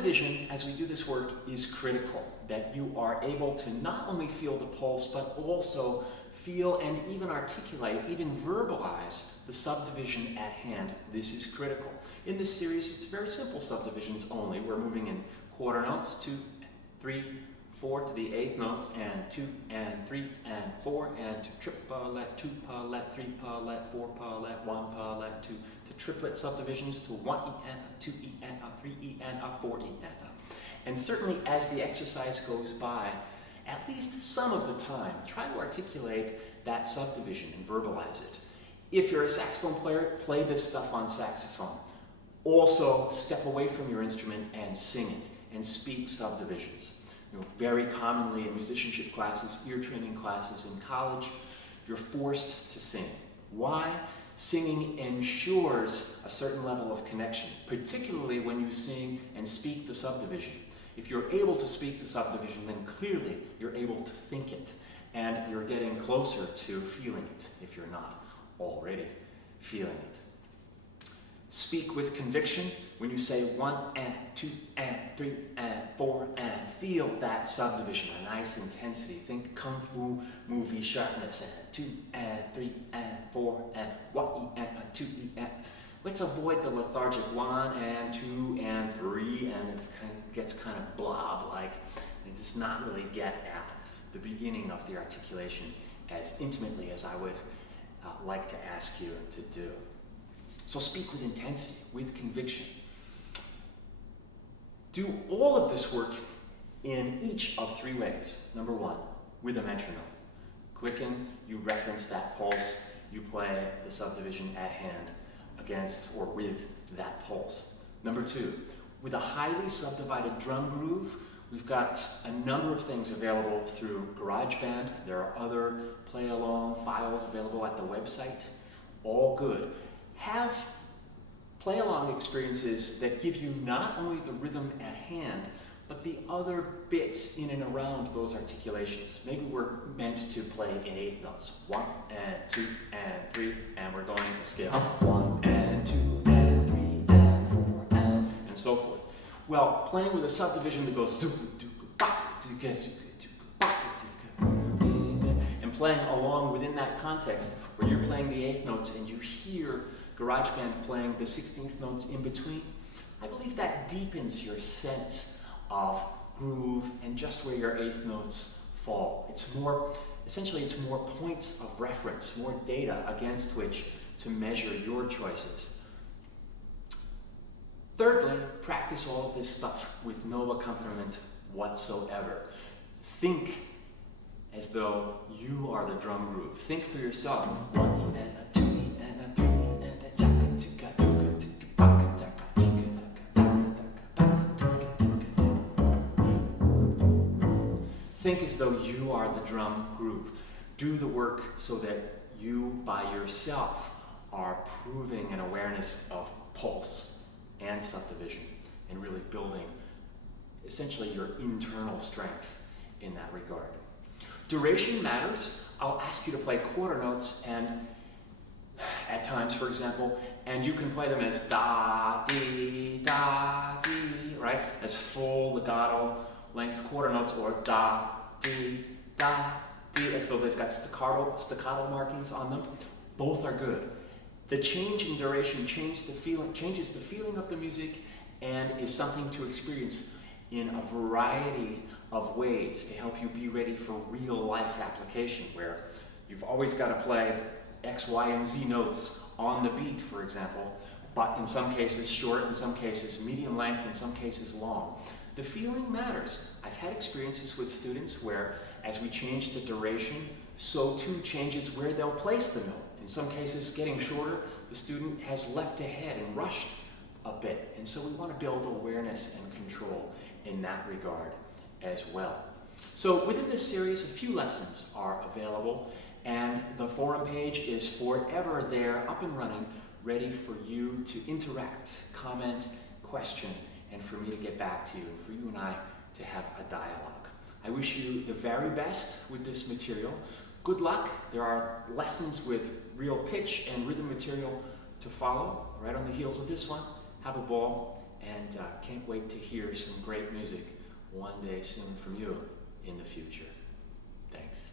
Subdivision, as we do this work, is critical, that you are able to not only feel the pulse, but also feel and even articulate, even verbalize the subdivision at hand. This is critical. In this series, it's very simple subdivisions only. We're moving in quarter notes, 2, 3, 4 to the eighth notes, and 2 and 3 and 4, and to triplet, 2 palet, 3 palet, 4 palet, 1 palet, to triplet subdivisions to 1 en, 2 en, 3 en, 4 en. And certainly as the exercise goes by, at least some of the time, try to articulate that subdivision and verbalize it. If you're a saxophone player, play this stuff on saxophone. Also, step away from your instrument and sing it, and speak subdivisions. Very commonly in musicianship classes, ear training classes in college, you're forced to sing. Why? Singing ensures a certain level of connection, particularly when you sing and speak the subdivision. If you're able to speak the subdivision, then clearly you're able to think it, and you're getting closer to feeling it if you're not already feeling it. Speak with conviction. When you say 1 and 2 and 3 and 4 and feel that subdivision, a nice intensity. Think kung fu movie sharpness, and 2 and 3 and 4 and 1 and 2 and. Let's avoid the lethargic 1 and 2 and 3, and it gets kind of blob-like. It does not really get at the beginning of the articulation as intimately as I would like to ask you to do. So speak with intensity, with conviction. Do all of this work in each of 3 ways. Number 1, with a metronome. Clicking, you reference that pulse, you play the subdivision at hand against or with that pulse. Number 2, with a highly subdivided drum groove, we've got a number of things available through GarageBand. There are other play-along files available at the website. All good. Have play-along experiences that give you not only the rhythm at hand, but the other bits in and around those articulations. Maybe we're meant to play in eighth notes. 1 and 2 and 3, and we're going to scale 1 and 2 and 3 and 4 and so forth. Well, playing with a subdivision that goes and playing along within that context where you're playing the eighth notes and you hear GarageBand playing the 16th notes in between, I believe that deepens your sense of groove and just where your eighth notes fall. It's more, essentially it's more points of reference, more data against which to measure your choices. Thirdly, practice all of this stuff with no accompaniment whatsoever. Think as though you are the drum groove. Think for yourself. 1 and a 2 and a 3 and a Think as though you are the drum groove. Do the work so that you by yourself are proving an awareness of pulse and subdivision and really building essentially your internal strength in that regard. Duration matters. I'll ask you to play quarter notes and at times, for example, and you can play them as da, dee, right? As full legato length quarter notes, or da, dee, as though they've got staccato markings on them. Both are good. The change in duration changes the feeling of the music and is something to experience in a variety of ways to help you be ready for real life application, where you've always got to play X, Y, and Z notes on the beat, for example, but in some cases short, in some cases medium length, in some cases long. The feeling matters. I've had experiences with students where as we change the duration, so too changes where they'll place the note. In some cases, getting shorter, the student has leapt ahead and rushed a bit. And so we want to build awareness and control in that regard as well. So within this series, a few lessons are available, and the forum page is forever there, up and running, ready for you to interact, comment, question, and for me to get back to you, and for you and I to have a dialogue. I wish you the very best with this material. Good luck. There are lessons with real pitch and rhythm material to follow right on the heels of this one. Have a ball, and can't wait to hear some great music one day soon from you in the future. Thanks.